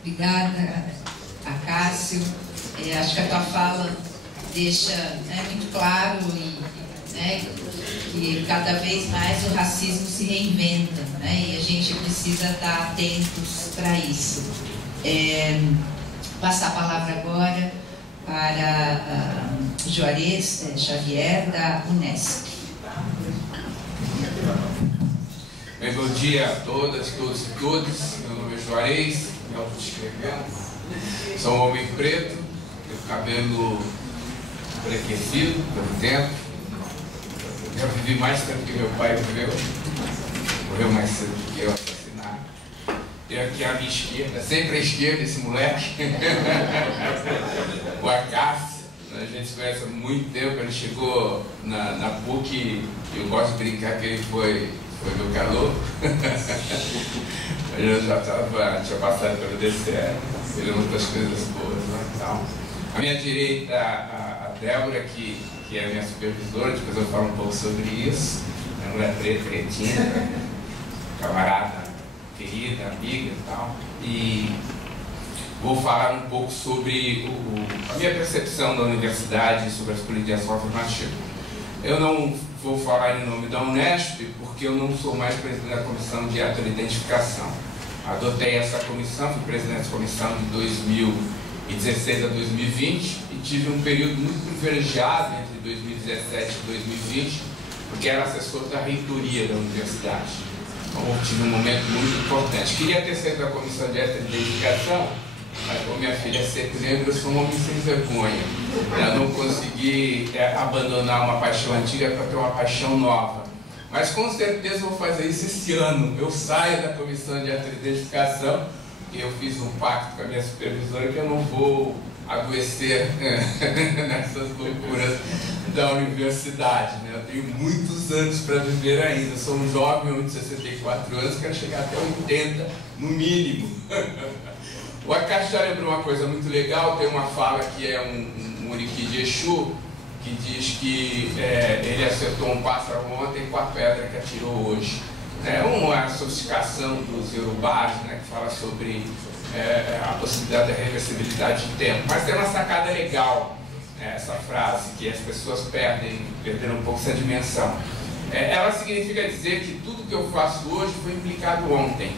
Obrigada, Acácio. Acho que a tua fala deixa muito claro que cada vez mais o racismo se reinventa, e a gente precisa estar atentos para isso. Passar a palavra agora para Juarez Xavier, da Unesp. Bem, bom dia a todas, todos e todas. Meu nome é Juarez, me autodescrevendo. Sou um homem preto, tenho cabelo embranquecido pelo tempo. Eu vivi mais tempo que meu pai viveu. Morreu mais cedo do que eu, assassinado. Tenho aqui à minha esquerda, sempre à esquerda, esse moleque. O Acácio. A gente se conhece há muito tempo. Ele chegou na PUC e eu gosto de brincar que ele foi meu calor. Eu já tinha passado pelo DCE, ele é uma das coisas boas, então. À minha direita, a Débora, que é a minha supervisora, depois eu falo um pouco sobre isso. A mulher preta, pretinha, camarada, querida, amiga e tal. E vou falar um pouco sobre a minha percepção da universidade, sobre as políticas de ação afirmativa. Eu não vou falar em nome da Unesp, porque eu não sou mais presidente da Comissão de Heteroidentificação. Adotei essa comissão, fui presidente dessa comissão de 2016 a 2020 e tive um período muito privilegiado entre 2017 e 2020, porque era assessor da reitoria da universidade. Então eu tive um momento muito importante. Queria ter sido da Comissão de Heteroidentificação, mas como minha filha é sempre negra, eu sou um homem sem vergonha. Eu não consegui abandonar uma paixão antiga para ter uma paixão nova. Mas com certeza vou fazer isso esse ano. Eu saio da Comissão de Heteroidentificação e eu fiz um pacto com a minha supervisora que eu não vou adoecer nessas loucuras da universidade. Eu tenho muitos anos para viver ainda. Sou um jovem, homem de 64 anos, quero chegar até 80, no mínimo. O Acácio já lembrou uma coisa muito legal, tem uma fala que é um Muriqui de Exu, que diz que ele acertou um pássaro ontem com a pedra que atirou hoje. É uma sofisticação dos iorubás, que fala sobre a possibilidade da reversibilidade de tempo. Mas tem uma sacada legal, essa frase, que as pessoas perderam um pouco essa dimensão. Ela significa dizer que tudo que eu faço hoje foi implicado ontem,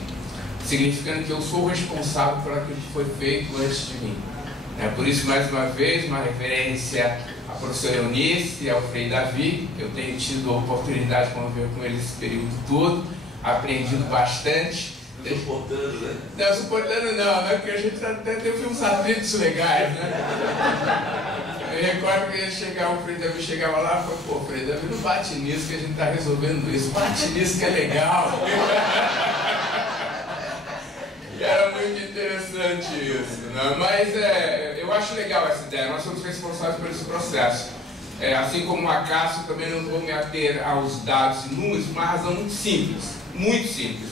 significando que eu sou responsável por aquilo que foi feito antes de mim. Por isso, mais uma vez, uma referência à professora Eunice e ao Frei Davi. Eu tenho tido a oportunidade de conviver com eles esse período todo, aprendido bastante. Não suportando, né? Não, suportando não, porque a gente até teve uns atritos legais, Eu recordo que o Frei Davi chegava lá e falou, pô, Frei Davi, não bate nisso que a gente está resolvendo isso, bate nisso que é legal. Era muito interessante isso, Mas eu acho legal essa ideia, nós somos responsáveis por esse processo. Assim como o Acácio, também não vou me ater aos dados e números, por uma razão muito simples, muito simples.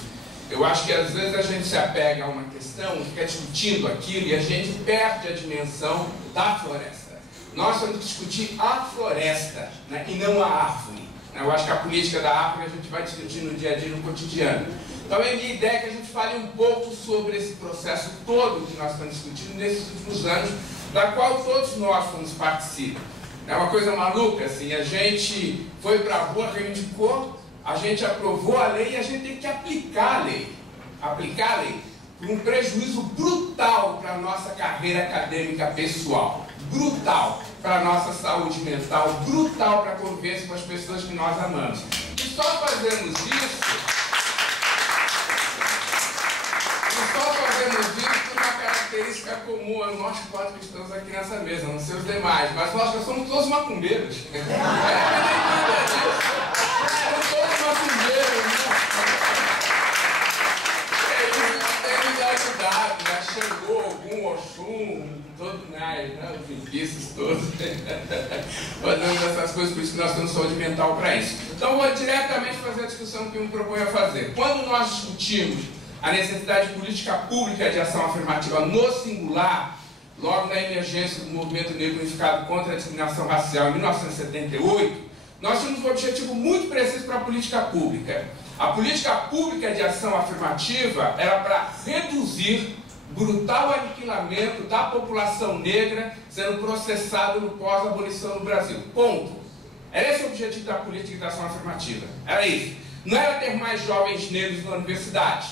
Eu acho que às vezes a gente se apega a uma questão, fica discutindo aquilo e a gente perde a dimensão da floresta. Nós temos que discutir a floresta, e não a árvore. Eu acho que a política da árvore a gente vai discutir no dia a dia, no cotidiano. Então a minha ideia é que a gente fale um pouco sobre esse processo todo que nós estamos discutindo nesses últimos anos, da qual todos nós fomos participar. É uma coisa maluca, assim, a gente foi para a rua, reivindicou, a gente aprovou a lei e a gente tem que aplicar a lei. Aplicar a lei por um prejuízo brutal para a nossa carreira acadêmica pessoal, brutal para a nossa saúde mental, brutal para a convivência com as pessoas que nós amamos. E só fazemos isso por uma característica comum a nós quatro que estamos aqui nessa mesa, não sei os demais, mas nós já somos todos macumbeiros. Somos todos macumbeiros, Tem me ajudado, Xangô, Ogum, Oxum, todos os imbiços todos, fazendo essas coisas, por isso que nós temos saúde mental para isso. Então vou diretamente fazer a discussão que eu me proponho a fazer. Quando nós discutimos a necessidade de política pública de ação afirmativa no singular, logo na emergência do movimento negro unificado contra a discriminação racial em 1978, nós temos um objetivo muito preciso para a política pública. A política pública de ação afirmativa era para reduzir o brutal aniquilamento da população negra sendo processada no pós-abolição no Brasil. Ponto. Era esse o objetivo da política de ação afirmativa. Era isso. Não era ter mais jovens negros na universidade,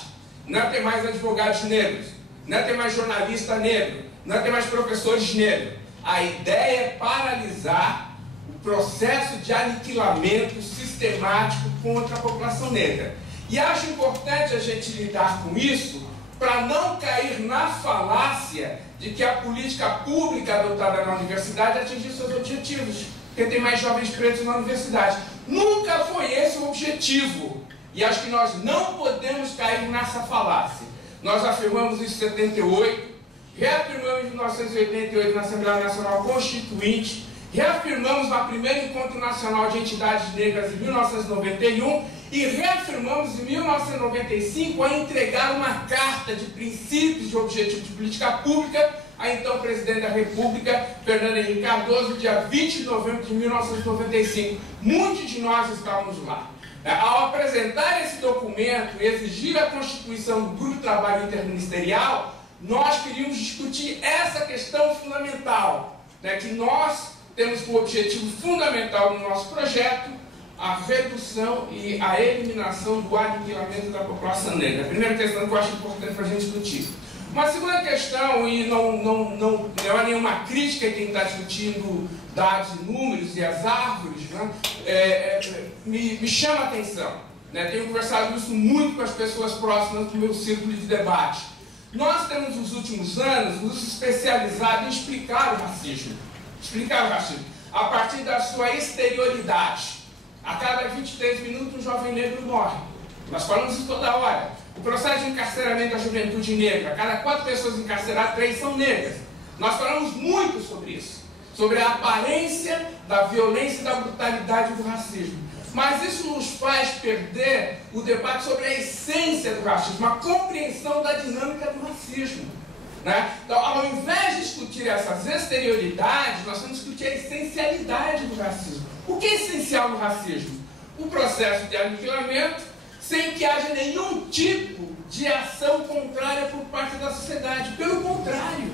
não era ter mais advogados negros, não era ter mais jornalista negro, não era ter mais professores negros. A ideia é paralisar o processo de aniquilamento sistemático contra a população negra. E acho importante a gente lidar com isso para não cair na falácia de que a política pública adotada na universidade atingiu seus objetivos, porque tem mais jovens pretos na universidade. Nunca foi esse o objetivo. E acho que nós não podemos cair nessa falácia. Nós afirmamos isso em 78, reafirmamos em 1988 na Assembleia Nacional Constituinte, reafirmamos no primeiro Encontro Nacional de Entidades Negras em 1991 e reafirmamos em 1995 a entregar uma carta de princípios de objetivos de política pública a então presidente da República, Fernando Henrique Cardoso, dia 20 de novembro de 1995. Muitos de nós estávamos lá. Ao apresentar esse documento e exigir a constituição do Grupo de Trabalho Interministerial, nós queríamos discutir essa questão fundamental, que nós temos como objetivo fundamental no nosso projeto a redução e a eliminação do aniquilamento da população negra. A primeira questão que eu acho importante para a gente discutir. Uma segunda questão, e não é nenhuma crítica a quem está discutindo dados e números e as árvores, me chama a atenção. Tenho conversado isso muito com as pessoas próximas do meu círculo de debate. Nós temos, nos últimos anos, nos especializado em explicar o racismo. A partir da sua exterioridade. A cada 23 minutos um jovem negro morre. Nós falamos isso toda hora. O processo de encarceramento da juventude negra, a cada 4 pessoas encarceradas, 3 são negras. Nós falamos muito sobre isso, sobre a aparência da violência e da brutalidade do racismo. Mas isso nos faz perder o debate sobre a essência do racismo, a compreensão da dinâmica do racismo. Então, ao invés de discutir essas exterioridades, nós vamos discutir a essencialidade do racismo. O que é essencial no racismo? O processo de aniquilamento, sem que haja nenhum tipo de ação contrária por parte da sociedade. Pelo contrário,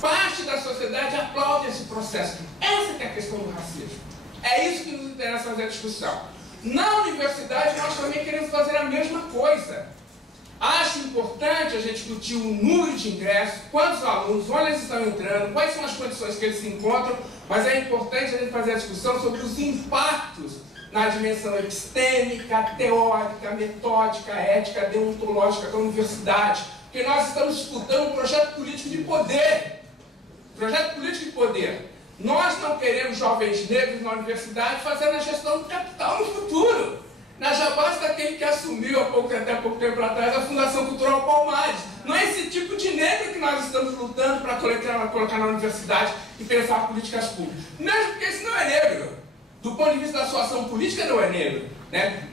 parte da sociedade aplaude esse processo. Essa que é a questão do racismo. É isso que nos interessa fazer a discussão. Na universidade, nós também queremos fazer a mesma coisa. Acho importante a gente discutir o número de ingressos, quantos alunos, onde eles estão entrando, quais são as condições que eles se encontram, mas é importante a gente fazer a discussão sobre os impactos na dimensão epistêmica, teórica, metódica, ética, deontológica da universidade, porque nós estamos disputando um projeto político de poder. Projeto político de poder. Nós não queremos jovens negros na universidade fazendo a gestão do capital no futuro. Já basta aquele que assumiu até pouco tempo atrás a Fundação Cultural Palmares. Não é esse tipo de negro que nós estamos lutando para colocar na universidade e pensar políticas públicas. Mesmo porque esse não é negro. Do ponto de vista da sua ação política, não é negro.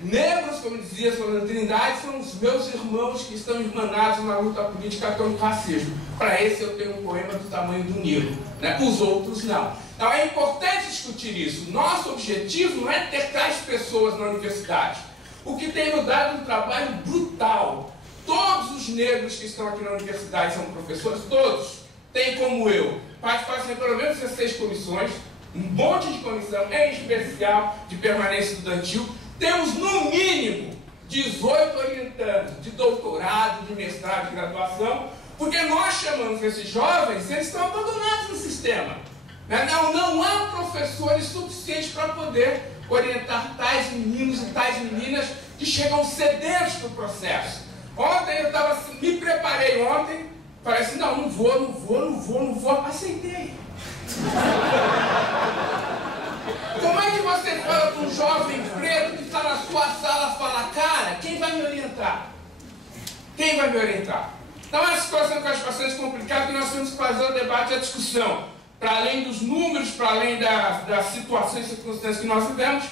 Negros, como dizia Solano Trindade, são os meus irmãos que estão irmanados na luta política contra o racismo. Para esse eu tenho um poema do tamanho do Nilo. Os outros não. Então é importante discutir isso. Nosso objetivo não é ter tais pessoas na universidade. O que tem nos dado um trabalho brutal. Todos os negros que estão aqui na universidade são professores, todos. Tem como eu. Participam pelo menos 16 comissões, um monte de comissão, em especial de permanência estudantil. Temos no mínimo 18 orientandos de doutorado, de mestrado, de graduação, porque nós chamamos esses jovens, eles estão abandonados no sistema. Não há professores suficientes para poder orientar tais meninos e tais meninas que chegam sedentos do processo. Ontem eu me preparei ontem, falei assim, não vou, aceitei. Como é que você fala para um jovem preto que está na sua sala e fala, cara, quem vai me orientar? Quem vai me orientar? Então é uma situação que eu acho bastante complicada, que nós temos que fazer o debate e a discussão. Para além dos números, para além das situações e circunstâncias que nós vivemos,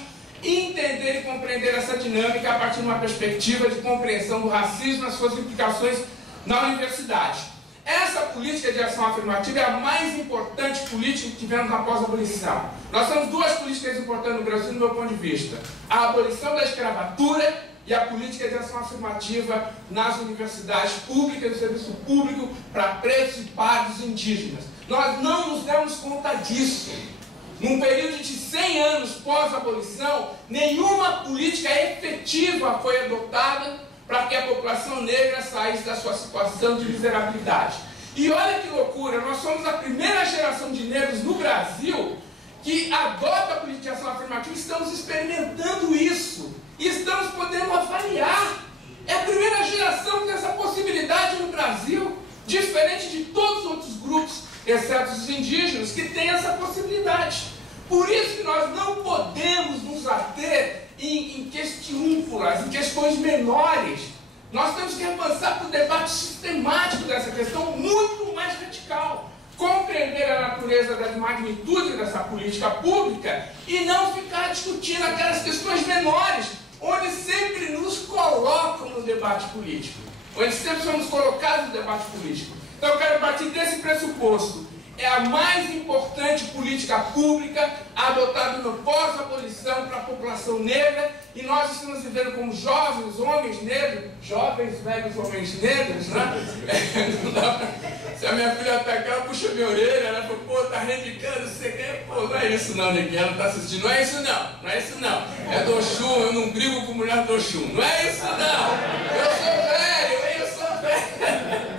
entender e compreender essa dinâmica a partir de uma perspectiva de compreensão do racismo e as suas implicações na universidade. essa política de ação afirmativa é a mais importante política que tivemos após a abolição. Nós temos duas políticas importantes no Brasil, do meu ponto de vista. A abolição da escravatura e a política de ação afirmativa nas universidades públicas, no serviço público para pretos e pardos indígenas. Nós não nos demos conta disso. Num período de 100 anos pós-abolição, nenhuma política efetiva foi adotada para que a população negra saísse da sua situação de miserabilidade. E olha que loucura, nós somos a primeira geração de negros no Brasil que adota a política de ação afirmativa. Estamos experimentando isso e estamos podendo avaliar. É a primeira geração que tem essa possibilidade no Brasil, diferente de todos os outros grupos, exceto os indígenas, que têm essa possibilidade. Por isso que nós não podemos nos ater em questiúnculas, em questões menores. Nós temos que avançar para o debate sistemático dessa questão, muito mais radical. Compreender a natureza das magnitudes dessa política pública e não ficar discutindo aquelas questões menores, onde sempre nos colocam no debate político, onde sempre somos colocados no debate político. Então eu quero partir desse pressuposto. É a mais importante política pública adotada no pós-abolição para a população negra, e nós estamos vivendo como jovens homens negros, jovens velhos homens negros, né? Não dá pra... Se a minha filha atacar, ela puxa minha orelha, ela fala, pô, tá reivindicando, você quer? Pô, não é isso não, neguinha, ela tá assistindo, não é isso não, não é isso não. É do Oxum, eu não brigo com mulher do Oxum, não é isso não. Eu sou velho.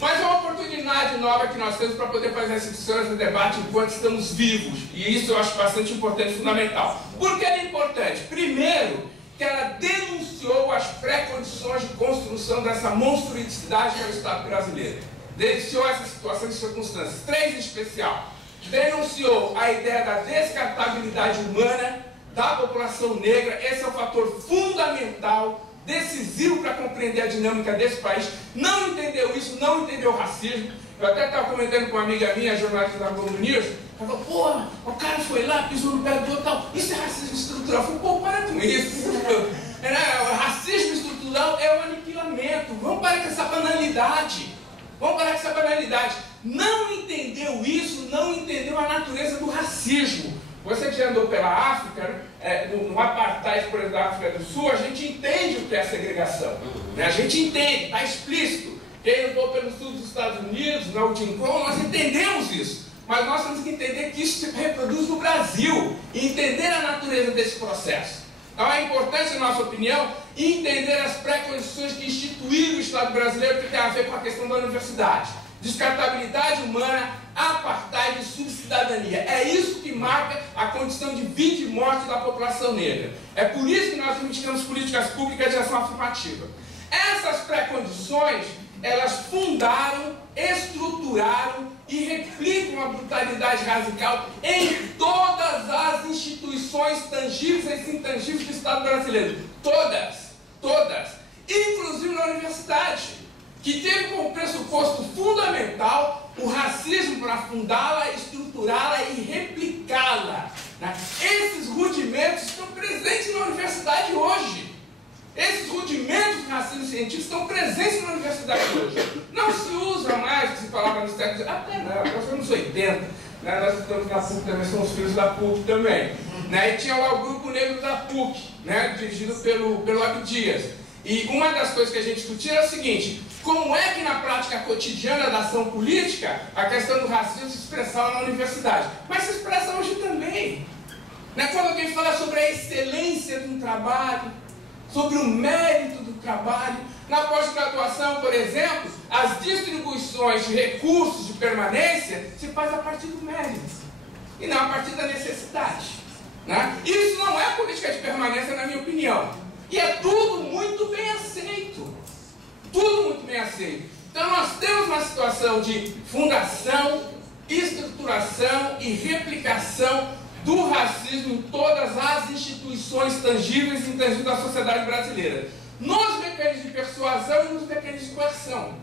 Mas é uma oportunidade nova que nós temos para poder fazer essa discussão, esse debate enquanto estamos vivos. E isso eu acho bastante importante e fundamental. Por que é importante? Primeiro, que ela denunciou as pré-condições de construção dessa monstruosidade que é o Estado brasileiro. Denunciou essa situação e circunstâncias. Três em especial. Denunciou a ideia da descartabilidade humana da população negra. Esse é um fator fundamental, decisivo para compreender a dinâmica desse país. Não entendeu isso, não entendeu o racismo. Eu até estava comentando com uma amiga minha, jornalista da Globo News, ela falou, pô, o cara foi lá, pisou no pé do outro, tal. Isso é racismo estrutural. Eu falei, pô, para com isso. O racismo estrutural é o aniquilamento. Vamos parar com essa banalidade. Vamos parar com essa banalidade. Não entendeu isso, não entendeu a natureza do racismo. Você que já andou pela África, no apartheid, por exemplo, da África do Sul, a gente entende o que é segregação. Né? A gente entende, está explícito. Quem andou pelo sul dos Estados Unidos, no Jim Crow, nós entendemos isso. Mas nós temos que entender que isso se reproduz no Brasil e entender a natureza desse processo. Então é importante, na nossa opinião, entender as pré-condições que instituíram o Estado brasileiro, que tem a ver com a questão da universidade. Descartabilidade humana, apartheid e subcidadania. É isso que marca a condição de vida e morte da população negra. É por isso que nós reivindicamos políticas públicas de ação afirmativa. Essas pré-condições, elas fundaram, estruturaram e replicam a brutalidade radical em todas as instituições tangíveis e intangíveis do Estado brasileiro. Todas, todas. Inclusive na universidade, que teve como pressuposto fundamental o racismo para fundá-la, estruturá-la e replicá-la. Né? Esses rudimentos estão presentes na universidade hoje. Esses rudimentos do racismo científico estão presentes na universidade hoje. Não se usa mais o que se falava no século XIX, até não, nós somos nos 80, né? Nós estamos na PUC também, somos filhos da PUC também. Né? E tinha lá o Grupo Negro da PUC, né? Dirigido pelo Abdias. E uma das coisas que a gente discutia era o seguinte: como é que na prática cotidiana da ação política a questão do racismo se expressava na universidade? Mas se expressa hoje também. Né? Quando alguém fala sobre a excelência de um trabalho, sobre o mérito do trabalho, na pós-graduação, por exemplo, as distribuições de recursos de permanência se faz a partir do mérito e não a partir da necessidade. Né? Isso não é política de permanência, na minha opinião. E é tudo muito bem aceito. Tudo muito bem aceito. Então nós temos uma situação de fundação, estruturação e replicação do racismo em todas as instituições tangíveis e intangíveis da sociedade brasileira. Nos mecanismos de persuasão e nos mecanismos de coerção.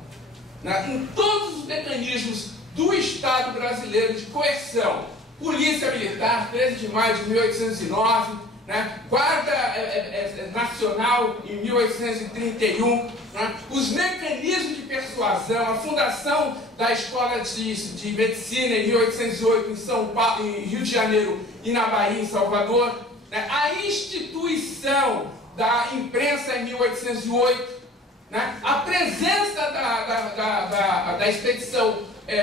Né? Em todos os mecanismos do Estado brasileiro de coerção. Polícia Militar, 13 de maio de 1809, né? Guarda Nacional em 1831, né? Os mecanismos de persuasão, a fundação da Escola de Medicina em 1808 em São Paulo, em Rio de Janeiro e na Bahia, em Salvador, né? A instituição da imprensa em 1808, né? A presença da expedição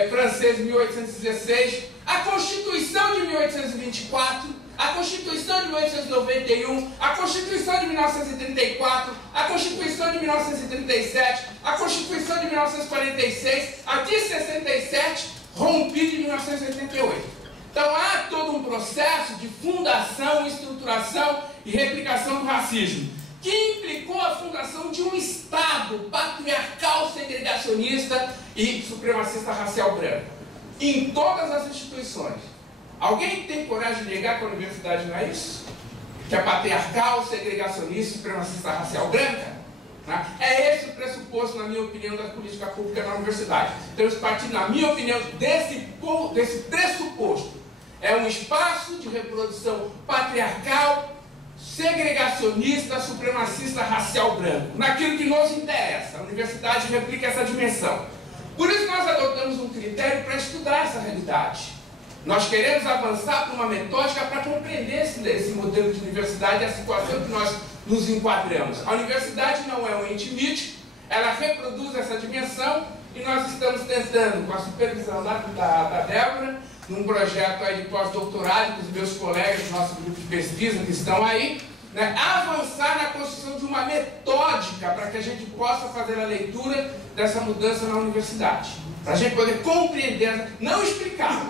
francesa em 1816, a Constituição de 1824, a Constituição de 1891, a Constituição de 1934, a Constituição de 1937, a Constituição de 1946, a de 67, rompida em 1988. Então há todo um processo de fundação, estruturação e replicação do racismo, que implicou a fundação de um Estado patriarcal, segregacionista e supremacista racial branco, em todas as instituições. Alguém tem coragem de negar que a universidade não é isso? Que é patriarcal, segregacionista, supremacista racial branca? Né? É esse o pressuposto, na minha opinião, da política pública na universidade. Temos partido, na minha opinião, desse pressuposto. É um espaço de reprodução patriarcal, segregacionista, supremacista racial branco. Naquilo que nos interessa, a universidade replica essa dimensão. Por isso nós adotamos um critério para estudar essa realidade. Nós queremos avançar para uma metódica para compreender esse modelo de universidade e a situação que nós nos enquadramos. A universidade não é um ente mítico, ela reproduz essa dimensão e nós estamos tentando, com a supervisão da Débora, num projeto aí de pós-doutorado com os meus colegas do nosso grupo de pesquisa que estão aí, né, avançar na construção de uma metódica para que a gente possa fazer a leitura dessa mudança na universidade. Para a gente poder compreender, não explicar,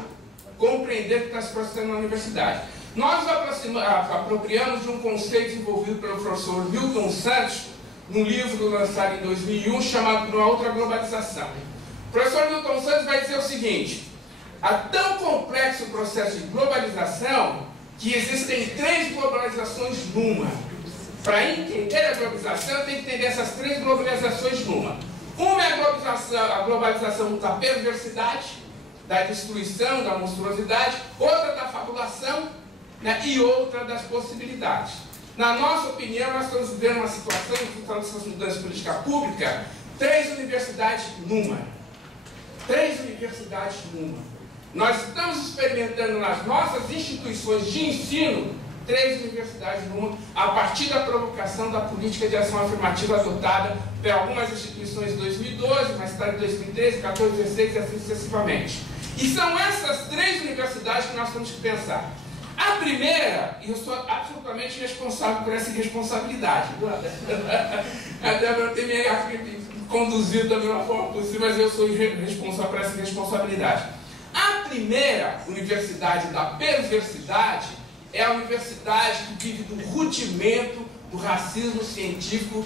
compreender o que está se processando na universidade. Nós apropriamos de um conceito desenvolvido pelo professor Milton Santos, num livro lançado em 2001, chamado Por uma Outra Globalização. O professor Milton Santos vai dizer o seguinte: há tão complexo o processo de globalização que existem 3 globalizações numa. Para entender a globalização, tem que entender essas 3 globalizações numa. Uma é a globalização da perversidade, da destruição, da monstruosidade, outra da fabulação, né, e outra das possibilidades. Na nossa opinião, nós estamos vivendo uma situação, em função dessas mudanças de política pública, 3 universidades numa. 3 universidades numa. Nós estamos experimentando nas nossas instituições de ensino 3 universidades numa, a partir da provocação da política de ação afirmativa adotada por algumas instituições em 2012, mais tarde em 2013, 14, 16 e assim sucessivamente. E são essas 3 universidades que nós temos que pensar. A primeira, e eu sou absolutamente responsável por essa irresponsabilidade. A Débora tem me conduzido da melhor forma possível, mas eu sou responsável por essa irresponsabilidade. A primeira universidade da perversidade é a universidade que vive do rudimento do racismo científico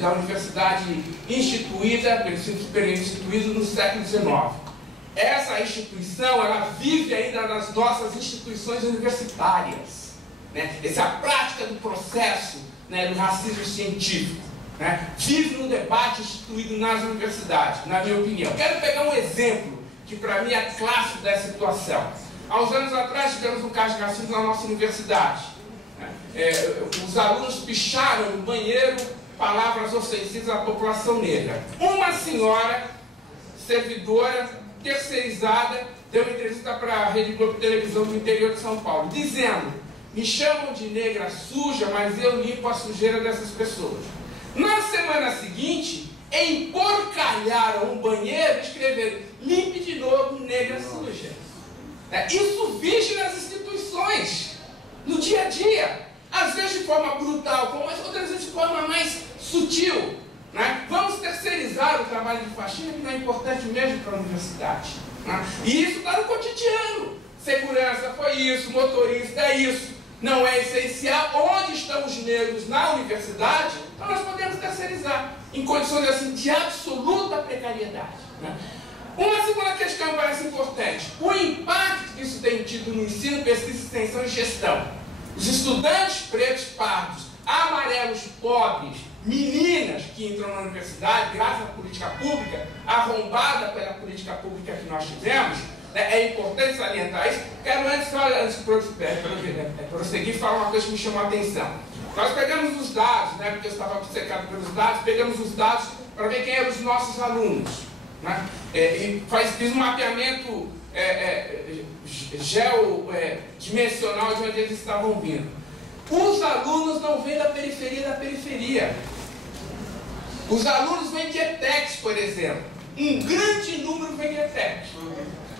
da universidade instituída, pelo ensino superior instituído no século XIX. Essa instituição, ela vive ainda nas nossas instituições universitárias, né? Essa é a prática do processo, né, do racismo científico, né? Vive no debate instituído nas universidades, na minha opinião. Quero pegar um exemplo que para mim é clássico dessa situação. Há uns anos atrás tivemos um caso de racismo na nossa universidade. Os alunos picharam no banheiro palavras ofensivas à população negra. Uma senhora, servidora, terceirizada, deu uma entrevista para a Rede Globo de Televisão do interior de São Paulo, dizendo: me chamam de negra suja, mas eu limpo a sujeira dessas pessoas. Na semana seguinte, emporcalharam um banheiro e escreveram: limpe de novo, negra suja. Isso vige nas instituições, no dia a dia, às vezes de forma brutal, mas outras vezes de forma mais sutil, né? Vamos terceirizar o trabalho de faxina, que não é importante mesmo para a universidade, né? E isso está no cotidiano. Segurança foi isso, motorista é isso. Não é essencial. Onde estão os negros na universidade, então nós podemos terceirizar, em condições assim de absoluta precariedade, né? Uma segunda questão parece importante: o impacto que isso tem tido no ensino, pesquisa, extensão e gestão. Os estudantes pretos pardos, amarelos pobres, meninas que entram na universidade, graças à política pública, arrombada pela política pública que nós tivemos, É importante salientar isso. Quero antes de prosseguir, falar uma coisa que me chamou a atenção. Nós pegamos os dados, né, porque eu estava obcecado pelos dados, pegamos os dados para ver quem eram os nossos alunos. Né? E fiz um mapeamento geodimensional de onde eles estavam vindo. Os alunos não vêm da periferia. Os alunos vêm de ETECs, por exemplo. Um grande número vem de ETECs.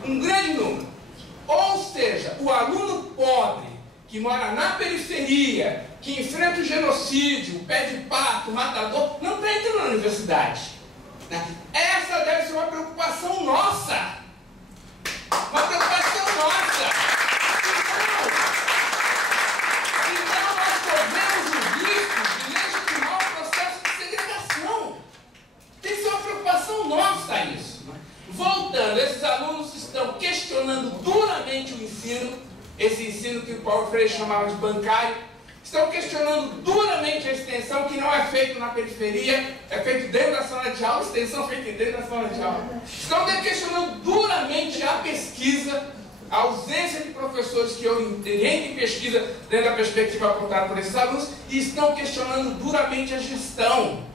Um grande número. Ou seja, o aluno pobre, que mora na periferia, que enfrenta o genocídio, o pé de pato, o matador, não está entrando na universidade. Essa deve ser uma preocupação nossa. Uma preocupação nossa. Então nós corremos o risco de legitimar o processo de segregação. Tem que ser uma preocupação nossa isso. Voltando, esses alunos estão questionando duramente o ensino, esse ensino que o Paulo Freire chamava de bancário, estão questionando duramente a extensão que não é feita na periferia, é feito dentro da sala de aula, extensão feita dentro da sala de aula. Estão questionando duramente a pesquisa, a ausência de professores que orientem pesquisa dentro da perspectiva apontada por esses alunos, e estão questionando duramente a gestão.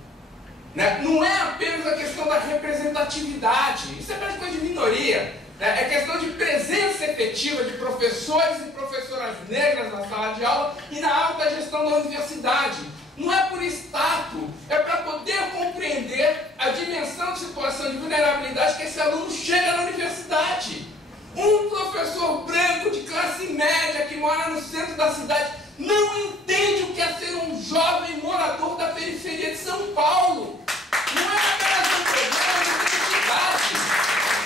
Não é apenas a questão da representatividade, isso é mais coisa de minoria, é questão de presença efetiva de professores e professoras negras na sala de aula e na alta gestão da universidade. Não é por status, é para poder compreender a dimensão de situação de vulnerabilidade que esse aluno chega na universidade. Um professor branco de classe média que mora no centro da cidade não entende o que é ser um jovem morador da periferia de São Paulo. Não é apenas um problema de identidade,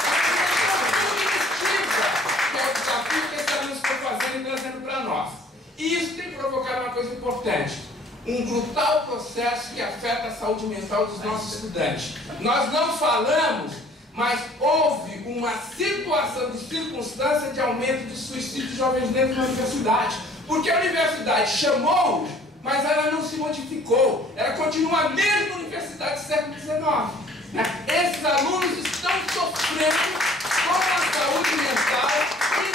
é uma questão cognitiva, que é o desafio que esses alunos estão fazendo e trazendo para nós. E isso tem provocado uma coisa importante, um brutal processo que afeta a saúde mental dos nossos estudantes. Nós não falamos, mas houve uma situação de circunstância de aumento de suicídio de jovens negros na universidade. Porque a universidade chamou-os, mas ela não se modificou. Ela continua a mesma universidade do século XIX. Esses alunos estão sofrendo com a saúde mental e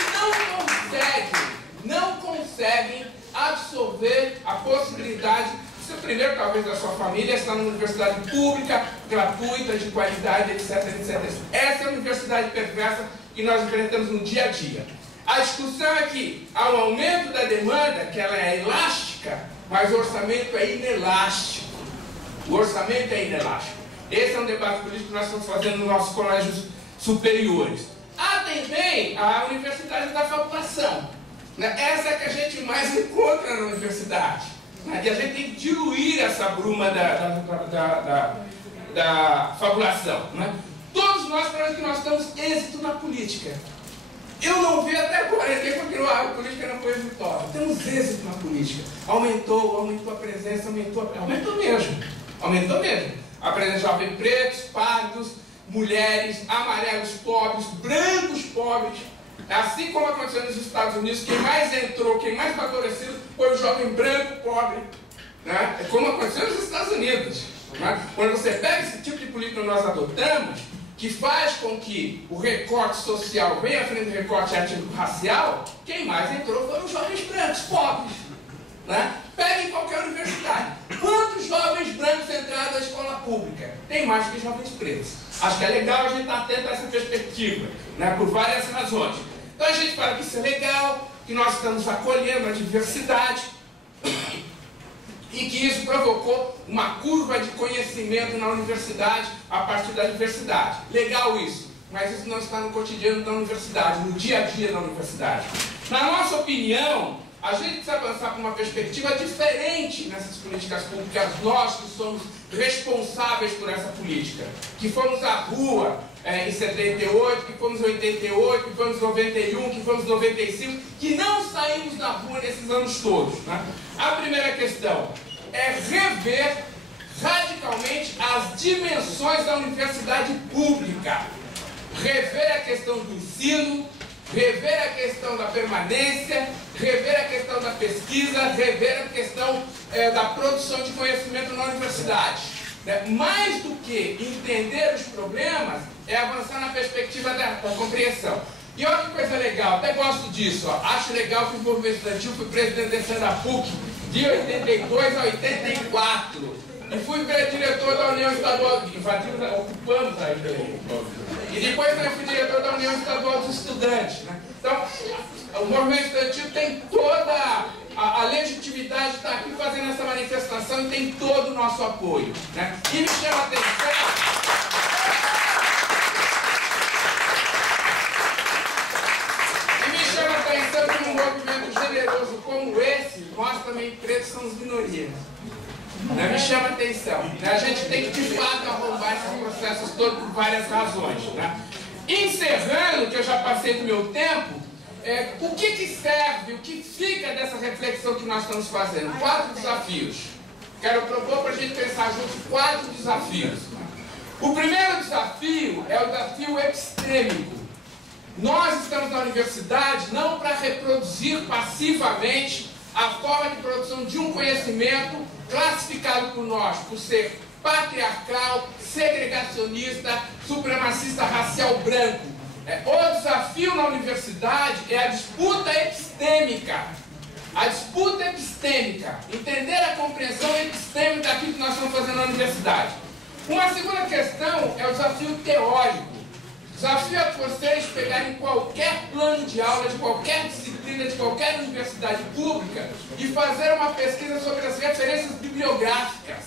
não conseguem absorver a possibilidade de ser primeiro, talvez, da sua família, estar numa universidade pública, gratuita, de qualidade, etc, etc. Essa é a universidade perversa que nós enfrentamos no dia a dia. A discussão é que há um aumento da demanda, que ela é elástica, mas o orçamento é inelástico. O orçamento é inelástico. Esse é um debate político que nós estamos fazendo nos nossos colégios superiores. Há também a universidade da fabulação. Essa é que a gente mais encontra na universidade. E a gente tem que diluir essa bruma da fabulação. Todos nós parece que nós temos êxito na política. Eu não vi até agora, quem continuar, a política não foi vitória. Temos êxito na política. Aumentou a presença, aumentou mesmo. A presença de jovens pretos, pardos, mulheres, amarelos pobres, brancos pobres. Assim como aconteceu nos Estados Unidos, quem mais entrou, quem mais favorecido foi o jovem branco pobre. É como aconteceu nos Estados Unidos. Quando você pega esse tipo de política que nós adotamos, que faz com que o recorte social venha à frente do recorte étnico-racial, quem mais entrou foram os jovens brancos, pobres. Pega em qualquer universidade. Quantos jovens brancos entraram na escola pública? Tem mais que jovens pretos. Acho que é legal a gente estar atento a essa perspectiva, por várias razões. Então a gente fala que isso é legal, que nós estamos acolhendo a diversidade, e que isso provocou uma curva de conhecimento na universidade a partir da diversidade. Legal isso, mas isso não está no cotidiano da universidade, no dia a dia da universidade. Na nossa opinião, a gente precisa avançar para uma perspectiva diferente nessas políticas públicas, nós que somos responsáveis por essa política, que fomos à rua em 78, que fomos em 88, que fomos em 91, que fomos em 95, que não saímos da rua nesses anos todos. A primeira questão é rever radicalmente as dimensões da universidade pública, rever a questão do ensino, rever a questão da permanência, rever a questão da pesquisa, rever a questão da produção de conhecimento na universidade. Mais do que entender os problemas, é avançar na perspectiva da compreensão. E E olha que coisa legal, até gosto disso, ó. Acho legal que o movimento estudantil, fui presidente da PUC de 82 a 84. E fui diretor da União Estadual, ocupamos aí, e depois também fui diretor da União Estadual dos Estudantes, né? Então, o movimento estudantil tem toda a legitimidade de estar aqui fazendo essa manifestação e tem todo o nosso apoio, né? E me chama a atenção... que um movimento generoso como esse, nós também pretos somos minorias. Me chama a atenção. A gente tem que, de fato, arrombar esses processos todos por várias razões. Encerrando, que eu já passei do meu tempo, o que serve, o que fica dessa reflexão que nós estamos fazendo? 4 desafios. Quero propor para a gente pensar juntos 4 desafios. O primeiro desafio é o desafio epistêmico. Nós estamos na universidade não para reproduzir passivamente a forma de produção de um conhecimento classificado por nós, por ser patriarcal, segregacionista, supremacista racial branco. O desafio na universidade é a disputa epistêmica. A disputa epistêmica. Entender a compreensão epistêmica daquilo que nós estamos fazendo na universidade. Uma segunda questão é o desafio teórico. Desafio a vocês pegarem qualquer plano de aula, de qualquer disciplina, de qualquer universidade pública e fazer uma pesquisa sobre as referências bibliográficas.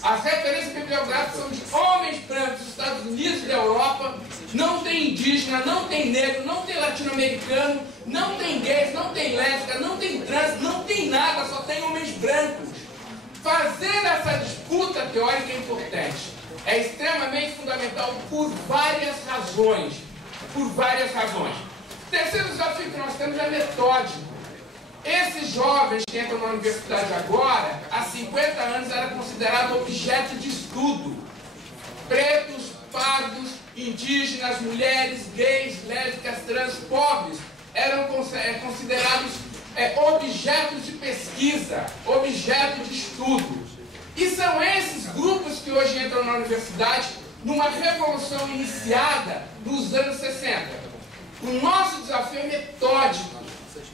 As referências bibliográficas são de homens brancos dos Estados Unidos e da Europa. Não tem indígena, não tem negro, não tem latino-americano, não tem gays, não tem lésbica, não tem trans, não tem nada, só tem homens brancos. Fazer essa disputa teórica é importante. É extremamente fundamental por várias razões. Por várias razões. O terceiro desafio que nós temos é metódico. Esses jovens que entram na universidade agora, há 50 anos era considerado objeto de estudo. Pretos, pardos, indígenas, mulheres, gays, lésbicas, trans, pobres eram considerados objetos de pesquisa, objeto de estudo. E são esses grupos que hoje entram na universidade numa revolução iniciada nos anos 60. O nosso desafio é metódico,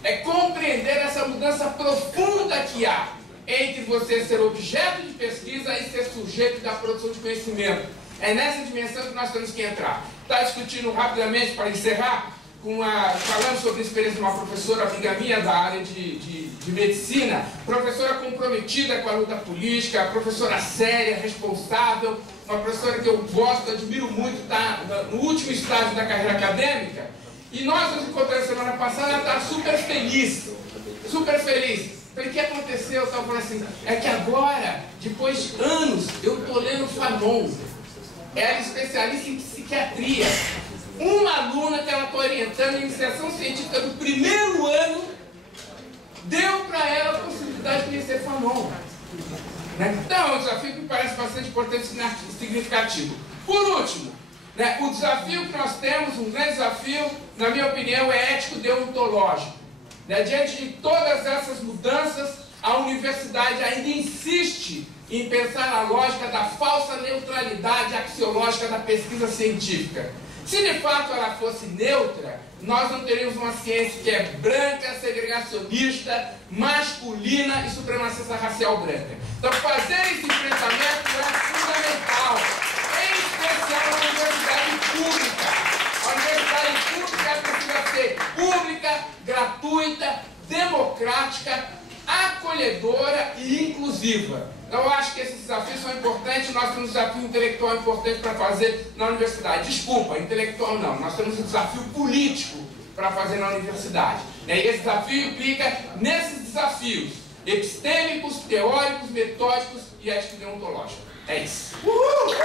é compreender essa mudança profunda que há entre você ser objeto de pesquisa e ser sujeito da produção de conhecimento. É nessa dimensão que nós temos que entrar. Está discutindo rapidamente, para encerrar, falando sobre a experiência de uma professora amiga minha da área de medicina, professora comprometida com a luta política, professora séria, responsável, uma professora que eu gosto, admiro muito, está no último estágio da carreira acadêmica, e nós nos encontramos semana passada, ela está super feliz, super feliz. Falei, o que aconteceu? Eu estava falando assim, é que agora, depois de anos, eu estou lendo Fanon. Ela é especialista em psiquiatria. Uma aluna que ela está orientando em iniciação científica do primeiro ano deu para ela a possibilidade de conhecer Fanon. Então é um desafio que me parece bastante importante e significativo. Por último, o desafio que nós temos, um grande desafio, na minha opinião, é ético-deontológico. Diante de todas essas mudanças, a universidade ainda insiste em pensar na lógica da falsa neutralidade axiológica da pesquisa científica. Se de fato ela fosse neutra, nós não teríamos uma ciência que é branca, segregacionista, masculina e supremacista racial branca. Então fazer esse enfrentamento é fundamental, em especial na universidade pública. A universidade pública precisa ser pública, gratuita, democrática, acolhedora e inclusiva. Então eu acho que esses desafios são importantes. Nós temos um desafio intelectual importante para fazer na universidade. Desculpa, intelectual não. Nós temos um desafio político para fazer na universidade. E esse desafio implica nesses desafios epistêmicos, teóricos, metódicos e ético-deontológicos. É isso. Uhul!